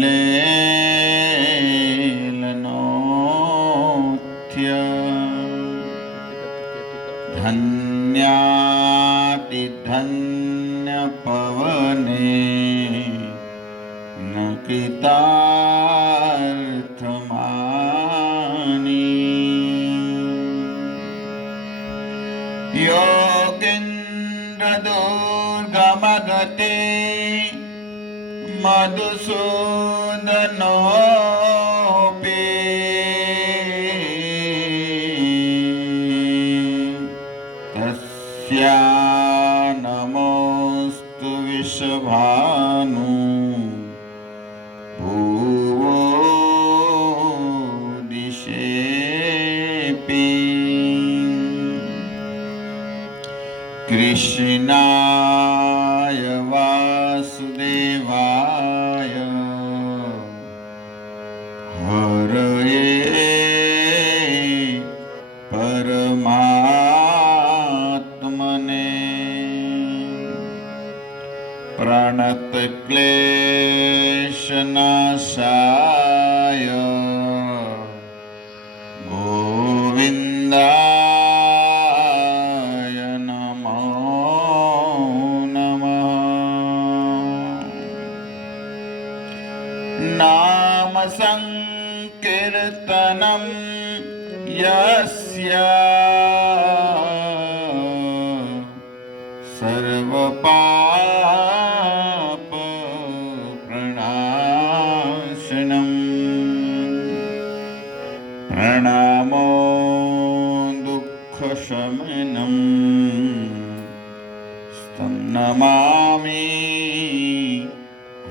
लेलनोथ्य धन्यातिधन्यपवने न कृतार्थमानि योगीन्द्रदुर्गमगते मधुसूदनोऽपि तस्या नमोऽस्तु विश्वभानु भुवो दिशेऽपि कृष्णाय वासुदेवाय हरये परमात्मने प्रणतक्लेशनाशाय गोविन्दाय नमो नमः। नाम संकीर्तनं यस्य सर्वपाप प्रणाशनम् प्रणामो दुःखशमनं तं नमामि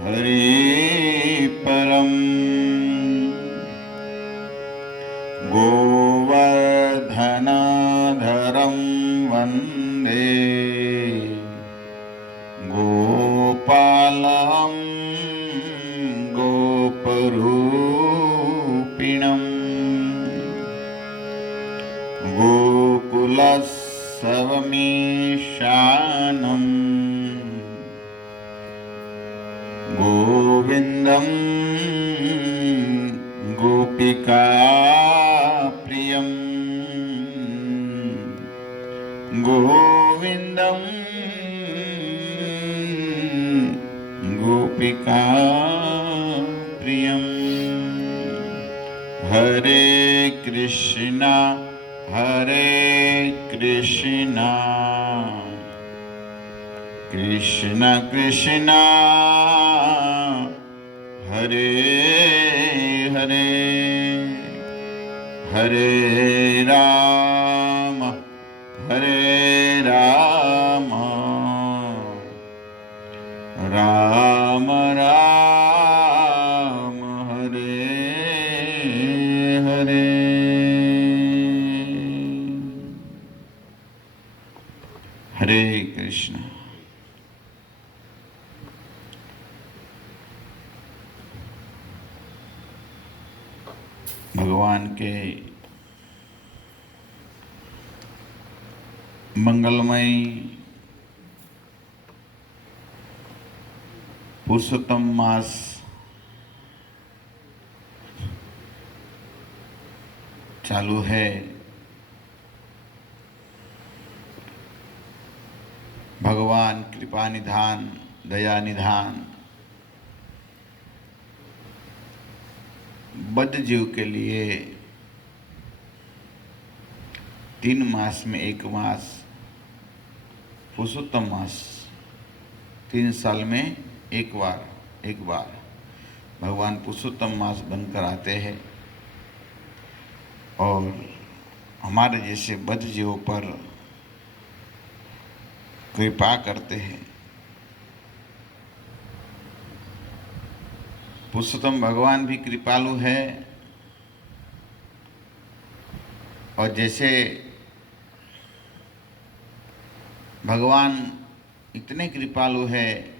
हरिपरम् गोवर्धनधरं वन्दे गोपालं गोपरूपिणम् गोकुलस्सवमीशानं गोविन्दं गोपिकाप्रियं गोविन्दं गोपिकाप्रियम् हरे कृष्णा कृष्ण कृष्ण हरे हरे हरे राम राम राम हरे हरे। हरे कृष्ण। भगवान के मंगलमय पुरुषोत्तम मास चालू है। भगवान कृपा निधान दया निधान बद्ध जीव के लिए 3 मास में 1 मास पुरुषोत्तम मास, 3 साल में एक बार भगवान पुरुषोत्तम मास बनकर आते हैं और हमारे जैसे बद्ध जीवों पर कृपा करते हैं। पुरुषोत्तम भगवान भी कृपालु है और जैसे भगवान इतने कृपालु है,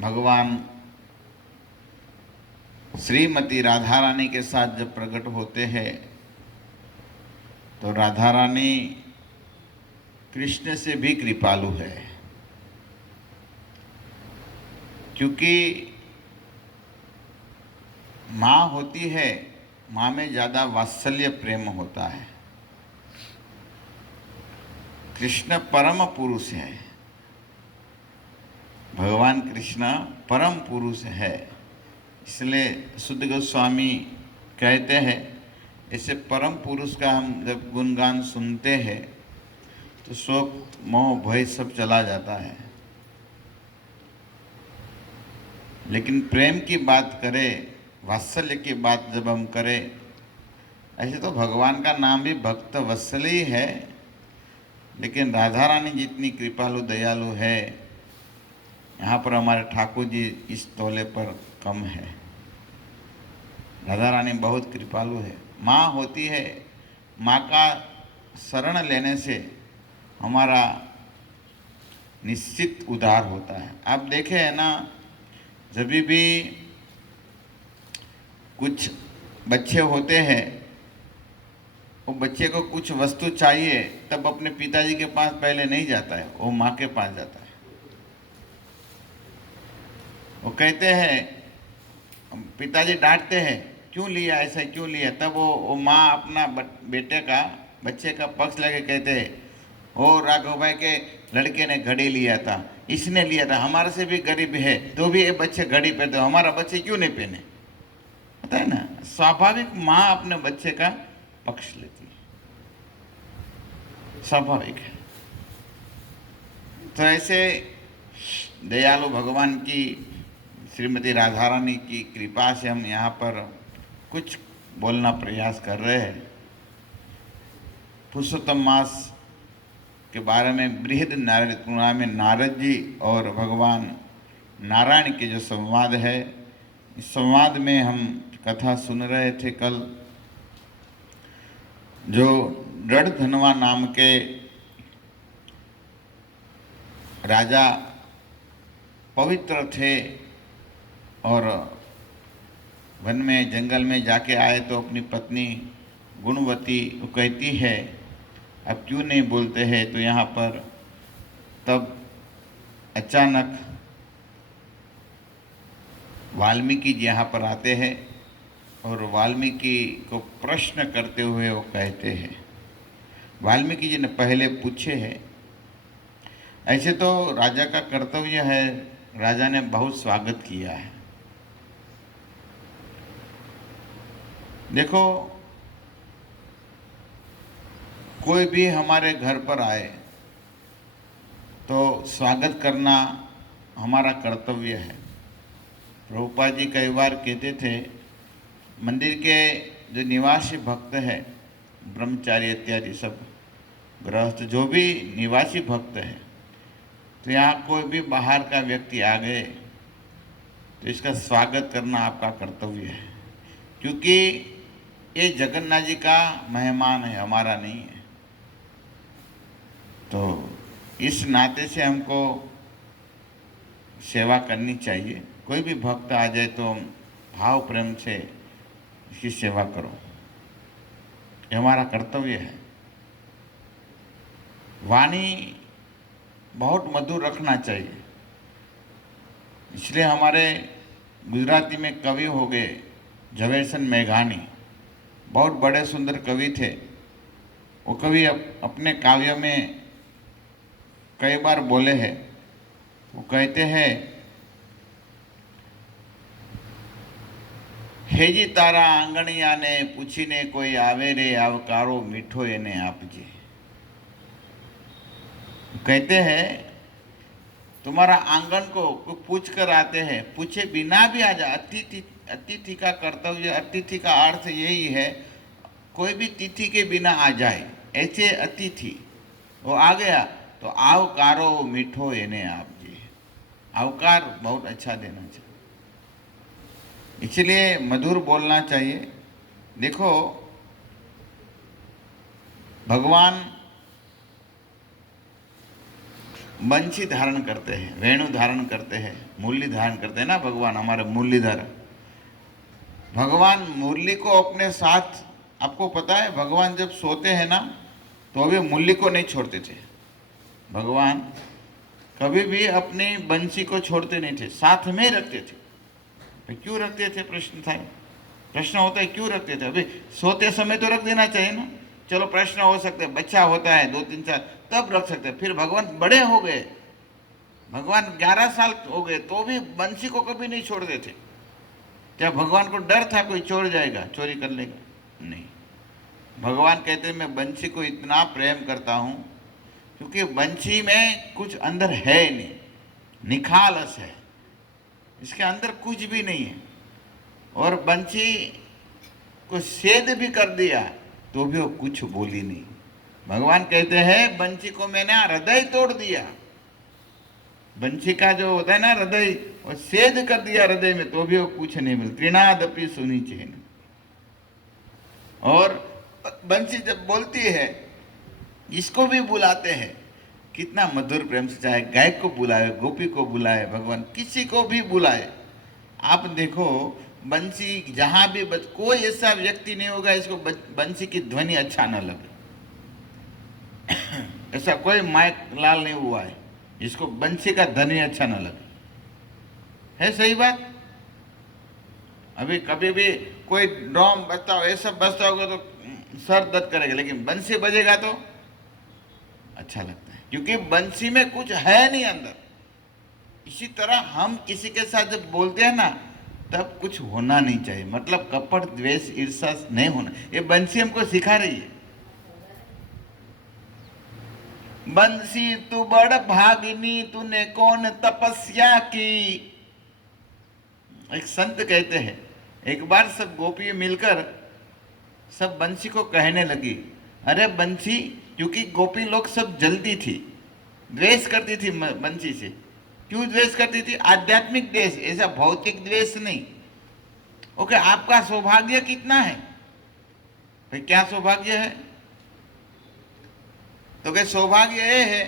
भगवान श्रीमती राधा रानी के साथ जब प्रकट होते हैं तो राधा रानी कृष्ण से भी कृपालु है, क्योंकि माँ होती है, माँ में ज़्यादा वात्सल्य प्रेम होता है। कृष्ण परम पुरुष है, भगवान कृष्ण परम पुरुष है। इसलिए शुद्ध गोस्वामी कहते हैं, ऐसे परम पुरुष का हम जब गुणगान सुनते हैं तो शोक मोह भय सब चला जाता है। लेकिन प्रेम की बात करें, वात्सल्य की बात जब हम करें, ऐसे तो भगवान का नाम भी भक्त वत्सल ही है, लेकिन राधा रानी जितनी कृपालु दयालु है, यहाँ पर हमारे ठाकुर जी इस तौले पर कम है। राधा रानी बहुत कृपालु है। माँ होती है, माँ का शरण लेने से हमारा निश्चित उद्धार होता है। आप देखे है ना, जब भी कुछ बच्चे होते हैं, वो बच्चे को कुछ वस्तु चाहिए तब अपने पिताजी के पास पहले नहीं जाता है, वो माँ के पास जाता है। वो कहते हैं, पिताजी डांटते हैं, क्यों लिया ऐसा, क्यों लिया, तब वो माँ अपना बेटे का बच्चे का पक्ष लगे कहते हैं, ओ राघव भाई के लड़के ने घड़ी लिया था, इसने लिया था, हमारे से भी गरीब है तो भी ये बच्चे घड़ी पहनते, हमारा बच्चे क्यों नहीं पहने। पता है ना, स्वाभाविक माँ अपने बच्चे का पक्ष लेती है, स्वाभाविक है। तो ऐसे दयालु भगवान की श्रीमती राधा रानी की कृपा से हम यहाँ पर कुछ बोलना प्रयास कर रहे हैं। पुरुषोत्तम मास के बारे में बृहद नारद पुराण में नारद जी और भगवान नारायण के जो संवाद है, इस संवाद में हम कथा सुन रहे थे कल। जो रणधनवा नाम के राजा पवित्र थे और वन में जंगल में जाके आए तो अपनी पत्नी गुणवती वो कहती है, अब क्यों नहीं बोलते हैं। तो यहाँ पर तब अचानक वाल्मीकि जी यहाँ पर आते हैं और वाल्मीकि को प्रश्न करते हुए वो कहते हैं, वाल्मीकि जी ने पहले पूछे हैं, ऐसे तो राजा का कर्तव्य है, राजा ने बहुत स्वागत किया है। देखो, कोई भी हमारे घर पर आए तो स्वागत करना हमारा कर्तव्य है। प्रभुपाद जी कई बार कहते थे, मंदिर के जो निवासी भक्त हैं, ब्रह्मचारी इत्यादि सब गृहस्थ जो भी निवासी भक्त हैं, तो यहाँ कोई भी बाहर का व्यक्ति आ गए तो इसका स्वागत करना आपका कर्तव्य है, क्योंकि ये जगन्नाथ जी का मेहमान है, हमारा नहीं है। तो इस नाते से हमको सेवा करनी चाहिए। कोई भी भक्त आ जाए तो भाव प्रेम से इसकी सेवा करो, ये हमारा कर्तव्य है। वाणी बहुत मधुर रखना चाहिए। इसलिए हमारे गुजराती में कवि हो गए ઝવેરચંદ मेघानी, बहुत बड़े सुंदर कवि थे। वो कवि अपने काव्य में कई बार बोले हैं। वो कहते हैं, हेजी तारा आंगणिया ने पूछीने कोई आवे रे, आवकारो मीठो एने आपजे। कहते हैं, तुम्हारा आंगन को कोई पूछ कर आते हैं, पूछे बिना भी आ जा। अतिथि का कर्तव्य, अतिथि का अर्थ यही है, कोई भी तिथि के बिना आ जाए, ऐसे अतिथि वो आ गया तो आवकारो मीठो एने आप जी। आवकार बहुत अच्छा देना चाहिए, इसलिए मधुर बोलना चाहिए। देखो, भगवान बंशी धारण करते हैं, वेणु धारण करते हैं, मुरली धारण करते हैं ना भगवान, हमारे मुरलीधर। भगवान मुरली को अपने साथ, आपको पता है भगवान जब सोते हैं ना तो अभी मुरली को नहीं छोड़ते थे। भगवान कभी भी अपनी बंशी को छोड़ते नहीं थे, साथ में रखते थे। तो क्यों रखते थे, प्रश्न था। प्रश्न होता है क्यों रखते थे? अभी सोते समय तो रख देना चाहिए ना। चलो प्रश्न हो सकते हैं, बच्चा होता है 2 3 4 तब रख सकते हैं। फिर भगवान बड़े हो गए, भगवान 11 साल हो गए तो भी बंसी को कभी नहीं छोड़ते थे। क्या भगवान को डर था कोई चोर जाएगा, चोरी कर लेगा? नहीं। भगवान कहते हैं मैं बंसी को इतना प्रेम करता हूँ क्योंकि बंसी में कुछ अंदर है नहीं, निखालस है, इसके अंदर कुछ भी नहीं है। और बंसी को छेद भी कर दिया तो भी वो कुछ बोली नहीं। भगवान कहते हैं बंसी को मैंने हृदय तोड़ दिया, बंसी का जो होता है ना हृदय, वो छेद कर दिया हृदय में तो भी वो कुछ नहीं मिलता। तृणादपि सुनी चैन। और बंसी जब बोलती है, इसको भी बुलाते हैं, कितना मधुर प्रेम से, चाहे गाय को बुलाए, गोपी को बुलाए, भगवान किसी को भी बुलाए। आप देखो बंसी जहां भी कोई ऐसा व्यक्ति नहीं होगा इसको बंसी की ध्वनि अच्छा न लगे। ऐसा कोई माइक लाल नहीं हुआ है जिसको बंसी का ध्वनि अच्छा न लगे। है सही बात? अभी कभी भी कोई ड्रम बजता हो, ऐसा बजता होगा तो सर दर्द करेगा, लेकिन बंसी बजेगा तो अच्छा लगता है, क्योंकि बंसी में कुछ है नहीं अंदर। इसी तरह हम किसी के साथ जब बोलते हैं ना तब कुछ होना नहीं चाहिए, मतलब कपट द्वेष ईर्ष्या नहीं होना। ये बंसी हमको सिखा रही है। बंसी तू बड़ भागिनी, तूने कौन तपस्या की। एक संत कहते हैं एक बार सब गोपी मिलकर सब बंसी को कहने लगी, अरे बंसी, क्योंकि गोपी लोग सब जलती थी, द्वेष करती थी बंसी से। क्यों द्वेष करती थी? आध्यात्मिक द्वेष, ऐसा भौतिक द्वेष नहीं। ओके, आपका सौभाग्य कितना है भाई? क्या सौभाग्य है? तो क्या सौभाग्य ये है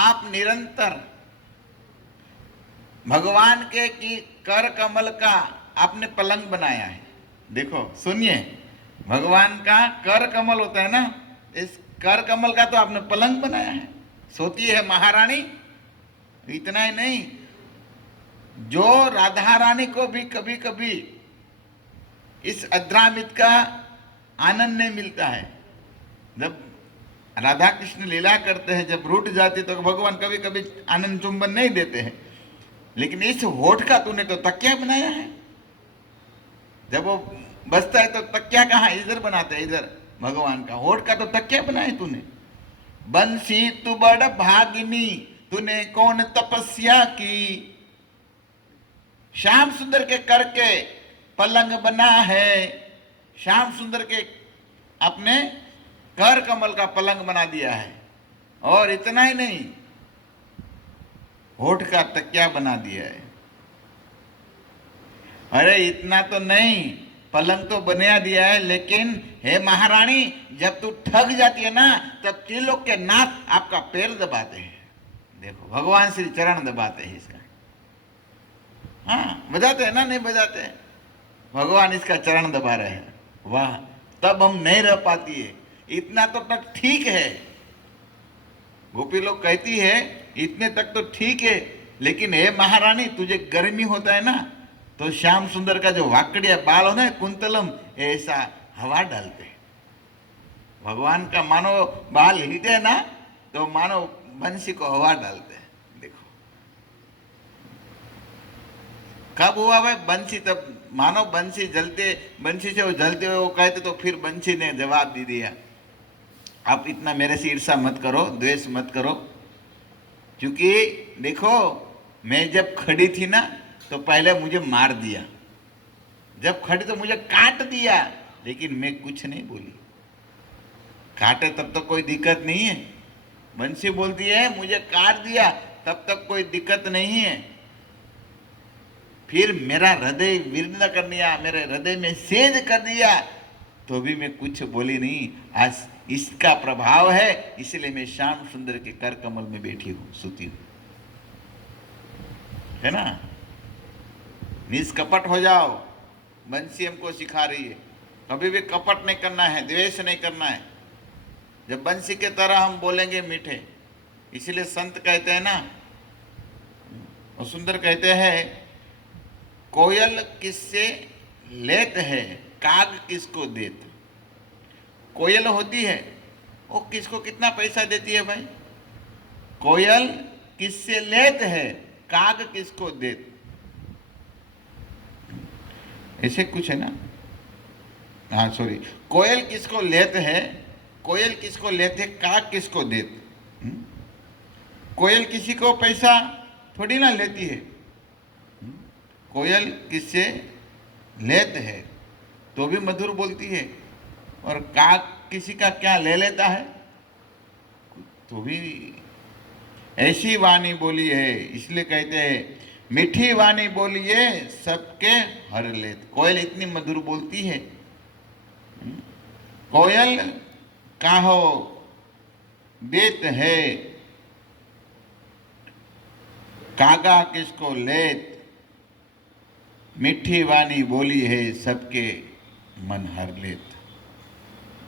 आप निरंतर भगवान के की कर कमल का आपने पलंग बनाया है। देखो सुनिए, भगवान का कर कमल होता है ना, इस कर कमल का तो आपने पलंग बनाया है। सोती है महारानी। इतना ही नहीं, जो राधा रानी को भी कभी कभी इस अद्रामित का आनंद नहीं मिलता है। जब राधा कृष्ण लीला करते हैं, जब रूठ जाती तो भगवान कभी कभी आनंद चुंबन नहीं देते हैं, लेकिन इस होठ का तूने तो तकिया बनाया है। जब वो बसता है तो तकिया कहाँ, इधर बनाते हैं, इधर भगवान का होठ का तो तकिया बनाया तूने। बंसी तू बड़ भागिनी, तूने कौन तपस्या की। श्याम सुंदर के करके पलंग बना है, श्याम सुंदर के अपने कर कमल का पलंग बना दिया है। और इतना ही नहीं, होठ का तकिया बना दिया है। अरे इतना तो नहीं, पलंग तो बना दिया है, लेकिन हे महारानी, जब तू ठग जाती है ना तब त्रिलोक के नाथ आपका पैर दबाते हैं। देखो भगवान श्री चरण दबाते हैं इसका। हाँ बजाते हैं ना, नहीं बजाते हैं? भगवान इसका चरण दबा रहे हैं। वाह, तब हम नहीं रह पाती है। इतना तो तक ठीक है, गोपी लोग कहती है इतने तक तो ठीक है, लेकिन हे महारानी, तुझे गर्मी होता है ना तो श्याम सुंदर का जो वाकड़िया बाल होता है कुंतलम, ऐसा हवा डालते। भगवान का मानो बाल हिलते ना तो मानो बंसी को हवा डालते। देखो कब हुआ भाई बंसी? तब मानो बंसी जलते, बंसी से वो जलते हुए वो कहते, तो फिर बंसी ने जवाब दे दिया, आप इतना मेरे से ईर्ष्या मत करो, द्वेष मत करो, क्योंकि देखो मैं जब खड़ी थी ना तो पहले मुझे मार दिया, जब खड़ी तो मुझे काट दिया, लेकिन मैं कुछ नहीं बोली। काटे तब तक कोई दिक्कत नहीं है। बंसी बोलती है मुझे काट दिया तब तक कोई दिक्कत नहीं है। फिर मेरा हृदय विरद कर दिया, मेरे हृदय में सेध कर दिया, तो भी मैं कुछ बोली नहीं। आज इसका प्रभाव है, इसलिए मैं श्याम सुंदर के कर कमल में बैठी हूं, सोती हूं, है ना। निष्कपट हो जाओ, बंसी हमको सिखा रही है। कभी भी कपट नहीं करना है, द्वेष नहीं करना है। जब बंसी के तरह हम बोलेंगे मीठे, इसलिए संत कहते हैं ना, और सुंदर कहते हैं, कोयल किससे लेत है, काग किसको देत। कोयल होती है, वो किसको कितना पैसा देती है भाई? कोयल किससे लेत है, काग किसको देत। ऐसे कुछ है ना। हाँ सॉरी, कोयल किसको लेत है, कोयल किसको लेते, काग किसको देत। कोयल किसी को पैसा थोड़ी ना लेती है। कोयल किससे लेत है तो भी मधुर बोलती है, और काग किसी का क्या ले लेता है तो भी। ऐसी वाणी बोली है, इसलिए कहते हैं मीठी वाणी बोलिए सबके हर लेत। कोयल इतनी मधुर बोलती है। कोयल काहो देत है, कागा किसको लेत। मीठी वाणी बोली है सबके मन हर लेत।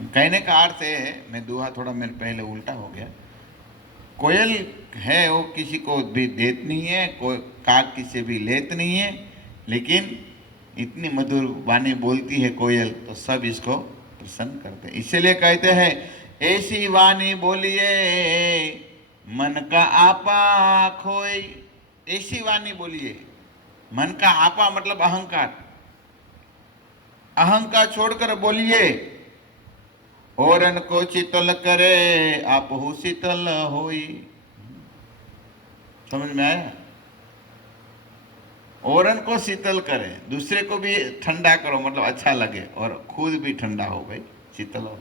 कहने का अर्थ है, मैं दोहा थोड़ा मेरे पहले उल्टा हो गया। कोयल है वो किसी को भी देत नहीं है, कोई काग किसी भी लेत नहीं है, लेकिन इतनी मधुर वाणी बोलती है कोयल तो सब इसको प्रसन्न करते हैं। इसलिए कहते हैं ऐसी वाणी बोलिए मन का आपा खोई। ऐसी वाणी बोलिए, मन का आपा मतलब अहंकार, अहंकार छोड़कर बोलिए। औरन को शीतल करे आपहु शीतल होई। समझ में आया? औरन को शीतल करे, दूसरे को भी ठंडा करो, मतलब अच्छा लगे और खुद भी ठंडा हो भाई, शीतल हो।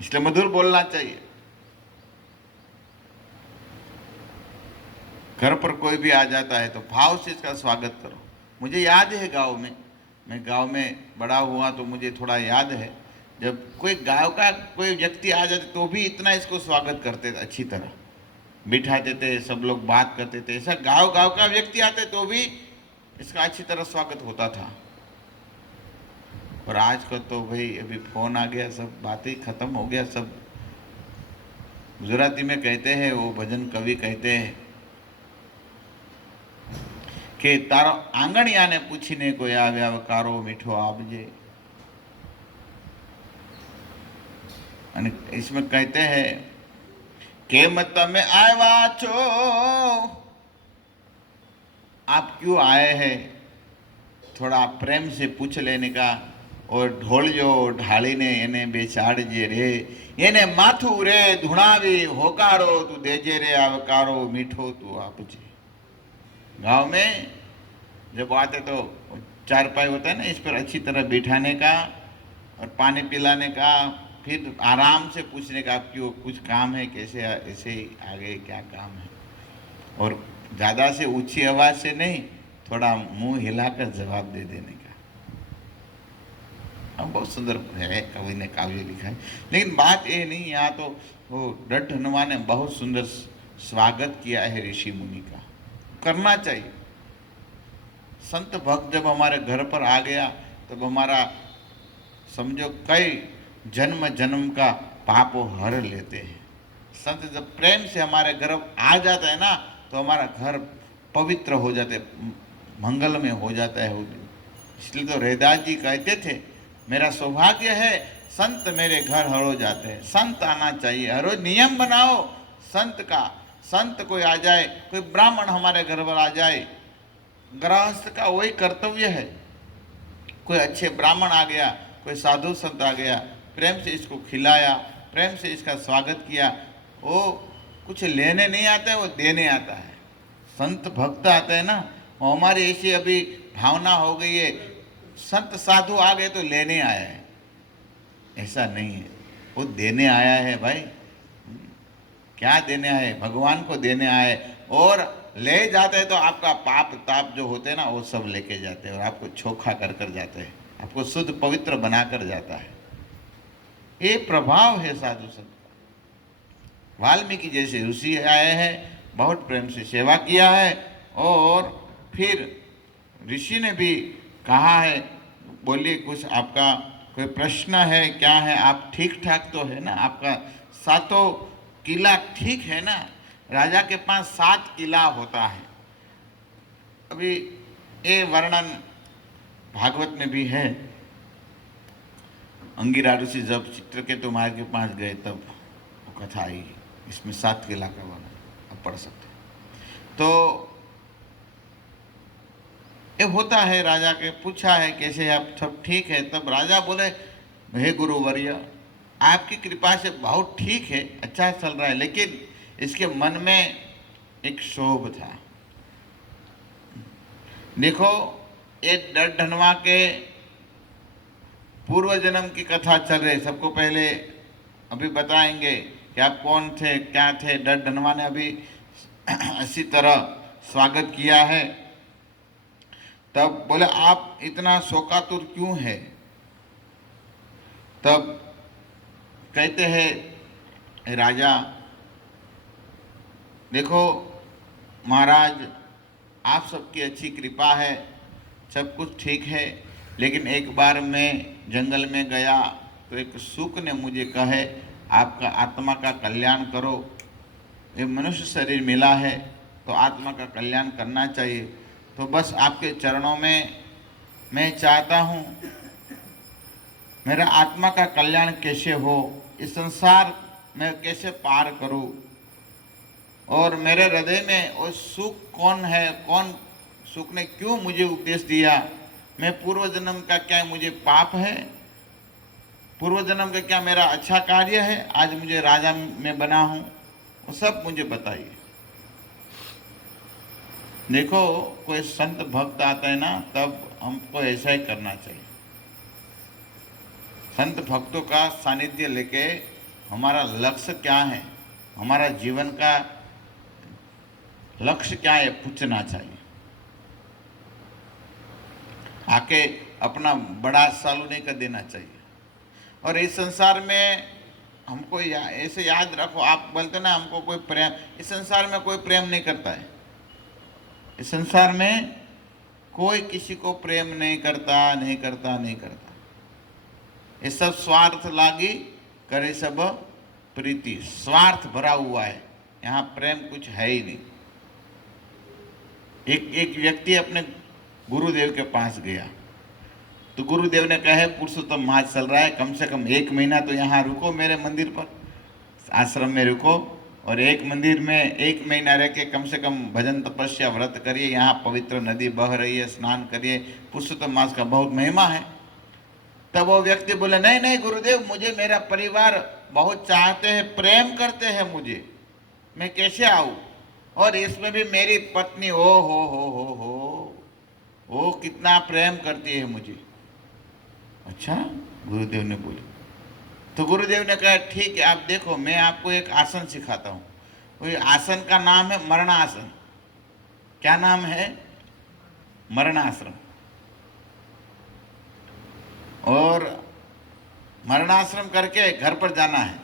इसलिए मधुर बोलना चाहिए। घर पर कोई भी आ जाता है तो भाव से इसका स्वागत करो। मुझे याद है गांव में, मैं गांव में बड़ा हुआ तो मुझे थोड़ा याद है, जब कोई गांव का कोई व्यक्ति आ जाते तो भी इतना इसको स्वागत करते थे, अच्छी तरह बिठाते थे, सब लोग बात करते थे। ऐसा गांव गांव का व्यक्ति आते तो भी इसका अच्छी तरह स्वागत होता था। और आज का तो भाई अभी फोन आ गया, सब बातें ही खत्म हो गया। सब गुजराती में कहते हैं, वो भजन कवि कहते हैं कि तारो आंगणियाने पूछीने कोई आव्या कारो मीठो आपजे। इसमें कहते हैं केम तमे आया छो, आप क्यों आए हैं, थोड़ा प्रेम से पूछ लेने का। और ढोलजो ढाळीने એને બેસાડજે રે, એને માથું રે ધુણાવી હોકારો તું દેજે રે આવકારો મીઠો તું આપજે। गांव में जब आते तो चारपाई होता है ना, इस पर अच्छी तरह बिठाने का और पानी पिलाने का, फिर आराम से पूछने का आप क्यों, कुछ काम है, कैसे ऐसे ही आगे क्या काम है। और ज़्यादा से ऊंची आवाज़ से नहीं, थोड़ा मुंह हिलाकर जवाब दे देने का। अब बहुत सुंदर है, कवि ने काव्य लिखा है। लेकिन बात ये नहीं, यहाँ तो वो डट हनुमान ने बहुत सुंदर स्वागत किया है ऋषि मुनि का, करना चाहिए। संत भक्त जब हमारे घर पर आ गया तब हमारा समझो कई जन्म जन्म का पाप हर लेते हैं। संत जब प्रेम से हमारे घर आ जाता है ना तो हमारा घर पवित्र हो जाते, मंगल में हो जाता है। इसलिए तो रैदास जी कहते थे मेरा सौभाग्य है संत मेरे घर हर रोज आते हैं। संत आना चाहिए, हर रोज नियम बनाओ संत का। संत कोई आ जाए, कोई ब्राह्मण हमारे घर पर आ जाए, गृहस्थ का वही कर्तव्य है। कोई अच्छे ब्राह्मण आ गया, कोई साधु संत आ गया, प्रेम से इसको खिलाया, प्रेम से इसका स्वागत किया। वो कुछ लेने नहीं आता है, वो देने आता है। संत भक्त आते हैं ना, वो हमारी ऐसी अभी भावना हो गई है, संत साधु आ गए तो लेने आया है, ऐसा नहीं है। वो देने आया है भाई। क्या देने आए? भगवान को देने आए। और ले जाते हैं तो आपका पाप ताप जो होते हैं ना वो सब लेके जाते हैं और आपको छोखा कर कर जाते हैं, आपको शुद्ध पवित्र बना कर जाता है। ये प्रभाव है साधु संत का। वाल्मीकि जैसे ऋषि आए हैं, बहुत प्रेम से सेवा किया है। और फिर ऋषि ने भी कहा है, बोलिए कुछ आपका कोई प्रश्न है क्या है? आप ठीक ठाक तो है ना? आपका सातों किला ठीक है ना? राजा के पास 7 किला होता है। अभी ये वर्णन भागवत में भी है, अंगिरा ऋषि जब चित्रकेतु महाराज के पास गए तब वो कथा आई, इसमें 7 किला का वर्णन आप पढ़ सकते हैं। तो ये होता है, राजा के पूछा है कैसे आप, सब ठीक है। तब राजा बोले, हे गुरुवर्य, आपकी कृपा से बहुत ठीक है, अच्छा चल रहा है, लेकिन इसके मन में एक क्षोभ था। देखो, ये डर धनवा के पूर्व जन्म की कथा चल रही, सबको पहले अभी बताएंगे कि आप कौन थे, क्या थे। डर धनवा ने अभी इसी तरह स्वागत किया है। तब बोले, आप इतना शोकातुर क्यों है? तब कहते हैं राजा, देखो महाराज, आप सबकी अच्छी कृपा है, सब कुछ ठीक है, लेकिन एक बार मैं जंगल में गया तो एक सूक ने मुझे कहे, आपका आत्मा का कल्याण करो। ये मनुष्य शरीर मिला है तो आत्मा का कल्याण करना चाहिए। तो बस आपके चरणों में मैं चाहता हूँ, मेरा आत्मा का कल्याण कैसे हो, इस संसार में कैसे पार करूँ, और मेरे हृदय में वो सुख कौन है, कौन सुख ने क्यों मुझे उपदेश दिया, मैं पूर्व जन्म का क्या मुझे पाप है, पूर्व जन्म का क्या मेरा अच्छा कार्य है, आज मुझे राजा में बना हूँ, वो सब मुझे बताइए। देखो, कोई संत भक्त आता है ना, तब हमको ऐसा ही करना चाहिए। संत भक्तों का सानिध्य लेके हमारा लक्ष्य क्या है, हमारा जीवन का लक्ष्य क्या है, पूछना चाहिए। आके अपना बड़ा सालू नहीं कर देना चाहिए। और इस संसार में हमको ऐसे याद रखो, आप बोलते ना हमको कोई प्रेम, इस संसार में कोई प्रेम नहीं करता है। इस संसार में कोई किसी को प्रेम नहीं करता, नहीं करता, नहीं करता। ये सब स्वार्थ लागी करे सब प्रीति, स्वार्थ भरा हुआ है, यहाँ प्रेम कुछ है ही नहीं। एक व्यक्ति अपने गुरुदेव के पास गया तो गुरुदेव ने कहा, पुरुषोत्तम माह चल रहा है, कम से कम 1 महीना तो यहाँ रुको, मेरे मंदिर पर, आश्रम में रुको, और एक मंदिर में 1 महीना रह के कम से कम भजन तपस्या व्रत करिए, यहाँ पवित्र नदी बह रही है, स्नान करिए, पुरुषोत्तम मास का बहुत महिमा है। तब वो व्यक्ति बोले, नहीं नहीं गुरुदेव, मुझे मेरा परिवार बहुत चाहते हैं, प्रेम करते हैं मुझे, मैं कैसे आऊँ, और इसमें भी मेरी पत्नी हो वो कितना प्रेम करती है मुझे। अच्छा, गुरुदेव ने बोले। तो गुरुदेव ने कहा, ठीक है, आप देखो, मैं आपको एक आसन सिखाता हूँ। वो आसन का नाम है मरणासन। क्या नाम है? मरणासन। और मरणाश्रम करके घर पर जाना है।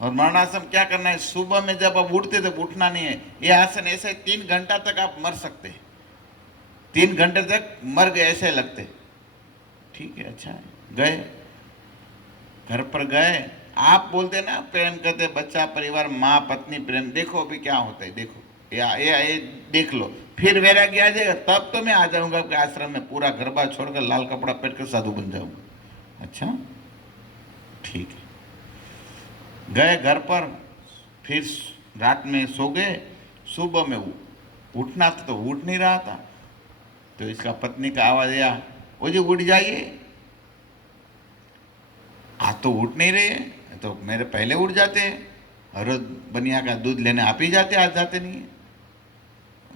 और मरणाश्रम क्या करना है, सुबह में जब आप उठते तो उठना नहीं है, ये आसन ऐसे 3 घंटा तक आप मर सकते हैं, 3 घंटे तक मर गए ऐसे लगते। ठीक है, अच्छा है। गए, घर पर गए, आप बोलते ना प्रेम करते, बच्चा, परिवार, माँ, पत्नी, प्रेम, देखो अभी क्या होता है, देखो ये देख लो, फिर वैराग्य आ जाएगा, तब तो मैं आ जाऊंगा आपके आश्रम में, पूरा घर बार छोड़कर लाल कपड़ा पहन कर साधु बन जाऊंगा। अच्छा, ठीक है। गए घर पर, फिर रात में सो गए, सुबह में उठना था तो उठ नहीं रहा था, तो इसका पत्नी का आवाज आया, वो जी उठ जाइए, आज तो उठ नहीं रहे, तो मेरे पहले उठ जाते हैं, रोज बनिया का दूध लेने आप ही जाते, आज जाते नहीं है।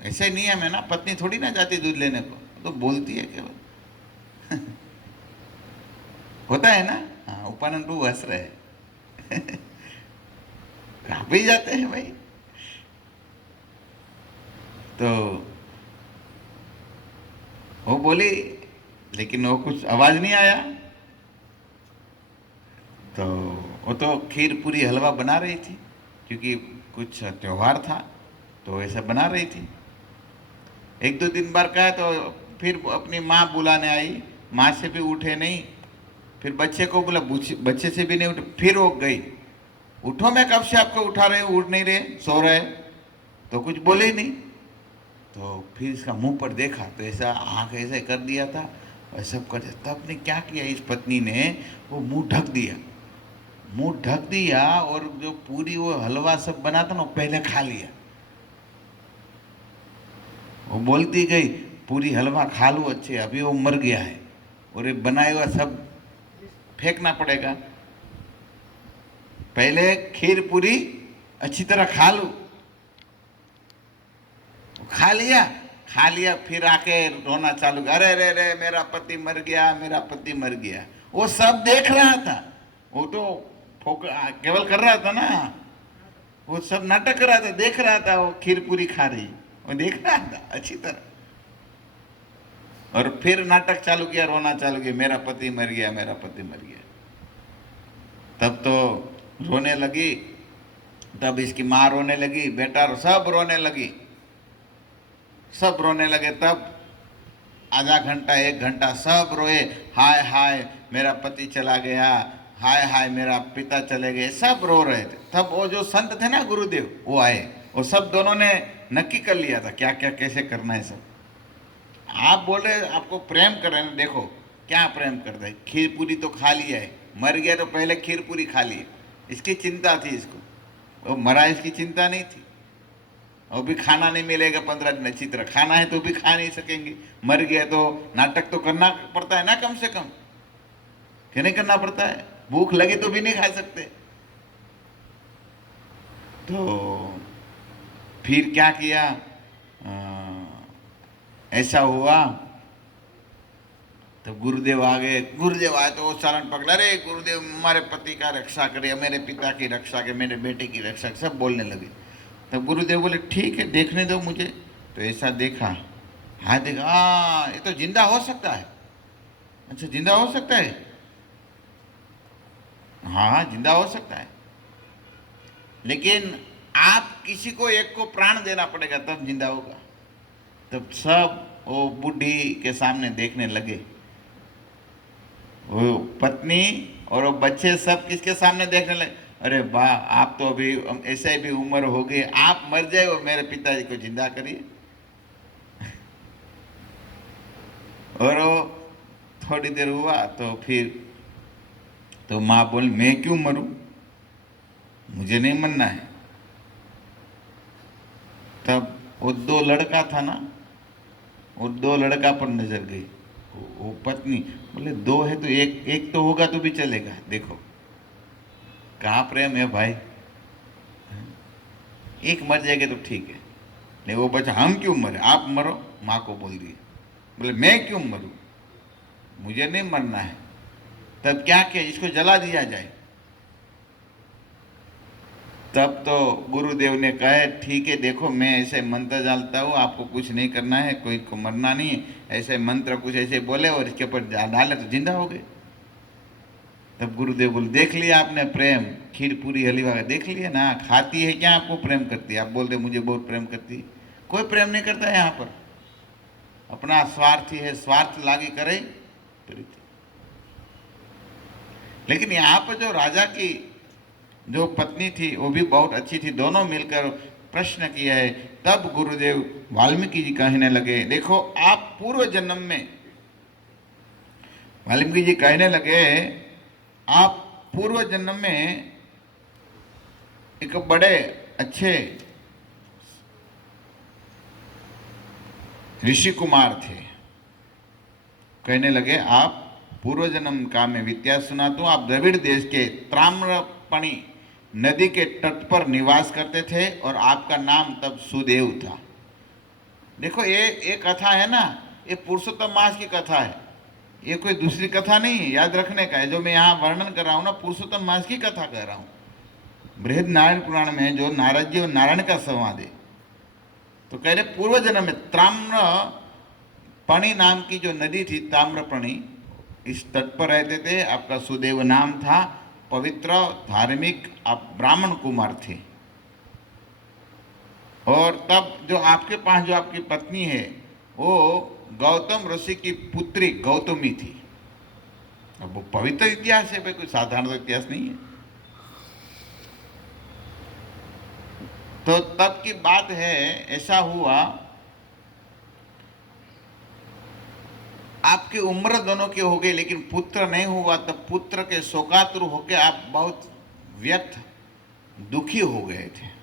ऐसे नियम है ना, पत्नी थोड़ी ना जाती दूध लेने को, तो बोलती है केवल होता है ना। हाँ, उपानंद प्रभु हंस रहे आप ही जाते हैं भाई। तो वो बोली, लेकिन वो कुछ आवाज नहीं आया, तो वो तो खीर पूरी हलवा बना रही थी, क्योंकि कुछ त्योहार था तो ऐसा बना रही थी। 1-2 दिन बार कहा तो फिर अपनी माँ बुलाने आई, माँ से भी उठे नहीं, फिर बच्चे को बोला, बच्चे से भी नहीं उठे, फिर वो गई, उठो, मैं कब से आपको उठा रही हूँ, उठ नहीं रहे, सो रहे, तो कुछ बोले ही नहीं। तो फिर इसका मुंह पर देखा तो ऐसा आँख ऐसे कर दिया था और सब कर दिया। तब ने क्या किया, इस पत्नी ने वो मुंह ढक दिया, मुंह ढक दिया और जो पूरी वो हलवा सब बना था ना पहले खा लिया। वो बोलती गई पूरी हलवा खा लो अच्छे, अभी वो मर गया है और ये बनाया हुआ सब फेंकना पड़ेगा, पहले खीर पूरी अच्छी तरह खा लो। खा लिया, खा लिया, फिर आके रोना चालू, अरे रे रे मेरा पति मर गया, मेरा पति मर गया। वो सब देख रहा था, वो तो केवल कर रहा था ना, वो सब नाटक कर रहा था, देख रहा था वो खीर पूरी खा रही, वो देख रहा था अच्छी तरह। और फिर नाटक चालू किया, रोना चालू किया, मेरा पति मर गया, मेरा पति मर गया। तब तो रोने लगी, तब इसकी माँ रोने लगी, बेटा सब रोने लगी, सब रोने लगे। तब आधा घंटा 1 घंटा सब रोए, हाय हाय मेरा पति चला गया, हाय हाय मेरा पिता चले गए, सब रो रहे थे। तब वो जो संत थे ना गुरुदेव, वो आए, वो सब दोनों ने नक्की कर लिया था क्या क्या कैसे करना है सब। आप बोले आपको प्रेम कर रहे हैं, देखो क्या प्रेम करता है, खीर पूरी तो खा लिया है, मर गया तो पहले खीर पूरी खा ली, इसकी चिंता थी इसको, वो मरा इसकी चिंता नहीं थी। और भी खाना नहीं मिलेगा 15 दिन, अच्छी तरह खाना है तो भी खा नहीं सकेंगे, मर गया तो नाटक तो करना पड़ता है ना कम से कम, क्या नहीं करना पड़ता है, भूख लगे तो भी नहीं खा सकते। तो फिर क्या किया, ऐसा हुआ तो गुरुदेव आ गए, गुरुदेव आए तो वो चालन पकड़ा, अरे गुरुदेव हमारे पति का रक्षा करे, मेरे पिता की रक्षा करे, मेरे बेटे की रक्षा करे, सब बोलने लगे। तब गुरुदेव बोले ठीक है देखने दो मुझे। तो ऐसा देखा, हाँ देखा, हाँ ये तो जिंदा हो सकता है, अच्छा जिंदा हो सकता है, हाँ हाँ जिंदा हो सकता है, लेकिन आप किसी को एक को प्राण देना पड़ेगा तब जिंदा होगा। तब सब वो बुढ़ी के सामने देखने लगे, वो पत्नी और वो बच्चे सब किसके सामने देखने लगे, अरे वाह आप तो अभी ऐसे भी उम्र हो गई, आप मर जाए और मेरे पिताजी को जिंदा करिए। और वो थोड़ी देर हुआ तो फिर तो माँ बोली मैं क्यों मरूं, मुझे नहीं मरना है। तब वो 2 लड़का था ना, वो 2 लड़का पर नजर गई, वो पत्नी बोले 2 है तो एक तो होगा तो भी चलेगा, देखो कहाँ प्रेम है भाई, एक मर जाएगा तो ठीक है, नहीं वो बच्चा हम क्यों मरे, आप मरो, माँ को बोल दिए, बोले मैं क्यों मरूं, मुझे नहीं मरना है। तब क्या किया, इसको जला दिया जाए। तब तो गुरुदेव ने कहा ठीक है देखो मैं ऐसे मंत्र डालता हूँ, आपको कुछ नहीं करना है, कोई को मरना नहीं है, ऐसे मंत्र कुछ ऐसे बोले और इसके ऊपर डाले तो जिंदा हो गए। तब गुरुदेव बोले देख लिया आपने प्रेम, खीर पूरी हलवा देख लिया ना, खाती है क्या आपको प्रेम करती है, आप बोलते मुझे बहुत प्रेम करती है, कोई प्रेम नहीं करता है यहाँ पर, अपना स्वार्थी है, स्वार्थ लागी करे प्रीति। लेकिन यहाँ पर जो राजा की जो पत्नी थी वो भी बहुत अच्छी थी, दोनों मिलकर प्रश्न किया है। तब गुरुदेव वाल्मीकि जी कहने लगे, देखो आप पूर्व जन्म में, वाल्मीकि जी कहने लगे आप पूर्व जन्म में एक बड़े अच्छे ऋषि कुमार थे। कहने लगे आप पूर्व जन्म का मैं विद्या सुनाता हूँ, आप द्रविड़ देश के ताम्रपणी नदी के तट पर निवास करते थे और आपका नाम तब सुदेव था। देखो ये कथा है ना, ये पुरुषोत्तम मास की कथा है, ये कोई दूसरी कथा नहीं है, याद रखने का है। जो मैं यहाँ वर्णन कर रहा हूँ ना, पुरुषोत्तम मास की कथा कह रहा हूँ। बृहद नारायण पुराण में जो नारद जी और नारायण का संवाद है, तो कह रहे पूर्व जन्म में ताम्रपणी नाम की जो नदी थी, ताम्रपणी, इस तट पर रहते थे, आपका सुदेव नाम था, पवित्र धार्मिक आप ब्राह्मण कुमार थे। और तब जो आपके पास जो आपकी पत्नी है वो गौतम ऋषि की पुत्री गौतमी थी। अब वो पवित्र इतिहास है भाई, कोई साधारण इतिहास नहीं है। तो तब की बात है, ऐसा हुआ आपकी उम्र दोनों की हो गई लेकिन पुत्र नहीं हुआ, तो पुत्र के शोकातुर होकर आप बहुत व्यर्थ दुखी हो गए थे।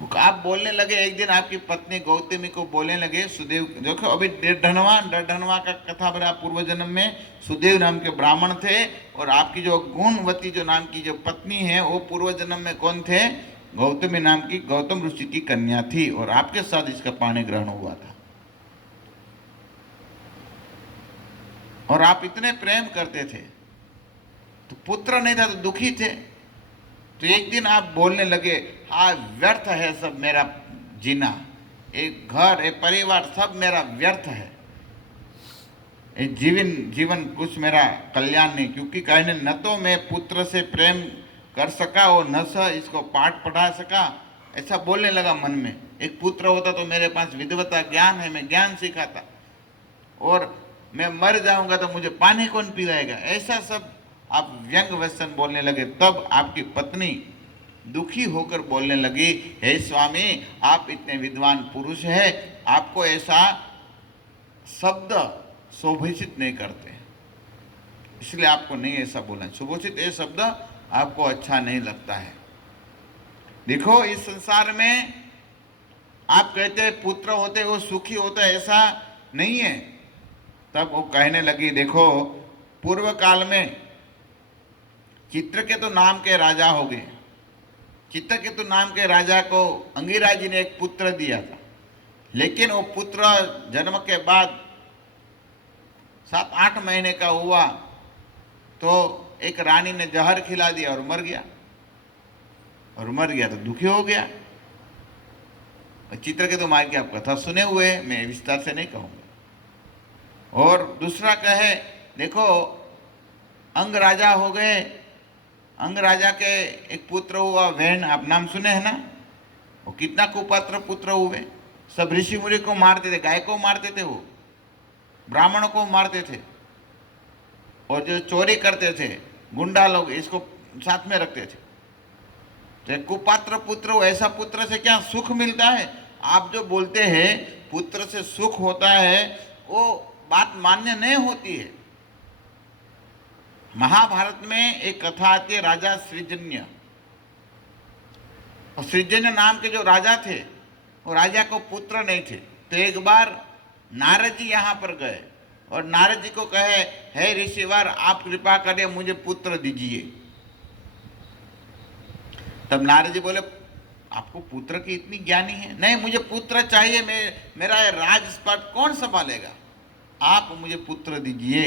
आप बोलने लगे, एक दिन आपकी पत्नी गौतमी को बोलने लगे, सुदेव देखो अभी डढ़नवा का कथा बड़ा पूर्व जन्म में सुदेव नाम के ब्राह्मण थे, और आपकी जो गुणवती जो नाम की जो पत्नी है वो पूर्व जन्म में कौन थे? गौतमी नाम की गौतम ऋषि की कन्या थी, और आपके साथ इसका पाणी ग्रहण हुआ था। और आप इतने प्रेम करते थे, तो पुत्र नहीं था तो दुखी थे। तो एक दिन आप बोलने लगे, हाँ व्यर्थ है सब मेरा जीना, एक घर एक परिवार सब मेरा व्यर्थ है, एक जीवन कुछ मेरा कल्याण नहीं, क्योंकि कहने न तो मैं पुत्र से प्रेम कर सका और न स इसको पाठ पढ़ा सका, ऐसा बोलने लगा मन में। एक पुत्र होता तो मेरे पास विद्वता ज्ञान है, मैं ज्ञान सिखाता, और मैं मर जाऊंगा तो मुझे पानी कौन पिलाएगा, ऐसा सब आप व्यंग वचन बोलने लगे। तब आपकी पत्नी दुखी होकर बोलने लगी, हे स्वामी आप इतने विद्वान पुरुष हैं, आपको ऐसा शब्द शोभित नहीं करते, इसलिए आपको नहीं ऐसा बोलना। शोभित ये शब्द आपको अच्छा नहीं लगता है। देखो इस संसार में आप कहते हैं पुत्र होते वो सुखी होता है, ऐसा नहीं है। तब वो कहने लगी, देखो पूर्व काल में चित्रकेतु नाम के राजा हो गए। चित्रकेतु नाम के राजा को अंगिरा जी ने एक पुत्र दिया था, लेकिन वो पुत्र जन्म के बाद 7-8 महीने का हुआ तो एक रानी ने जहर खिला दिया और मर गया। तो दुखी हो गया। चित्रकेतु मार की आप कथा सुने हुए, मैं विस्तार से नहीं कहूँगा। और दूसरा कहे, देखो अंग राजा हो गए, अंग राजा के एक पुत्र हुआ वैन, आप नाम सुने हैं ना, वो कितना कुपात्र पुत्र हुए। सब ऋषि मुनि को मारते थे, गाय को मारते थे, वो ब्राह्मणों को मारते थे, और जो चोरी करते थे गुंडा लोग इसको साथ में रखते थे। तो कुपात्र पुत्र हो, ऐसा पुत्र से क्या सुख मिलता है? आप जो बोलते हैं पुत्र से सुख होता है, वो बात मान्य नहीं होती है। महाभारत में एक कथा आती है, राजा सृजन्य। और सृजन्य नाम के जो राजा थे, वो राजा को पुत्र नहीं थे। तो एक बार नारद जी यहाँ पर गए और नारद जी को कहे, हे ऋषिवर आप कृपा करें मुझे पुत्र दीजिए। तब नारद जी बोले, आपको पुत्र की इतनी ज्ञानी है? नहीं, मुझे पुत्र चाहिए, मेरा राजपाट कौन संभालेगा, आप मुझे पुत्र दीजिए।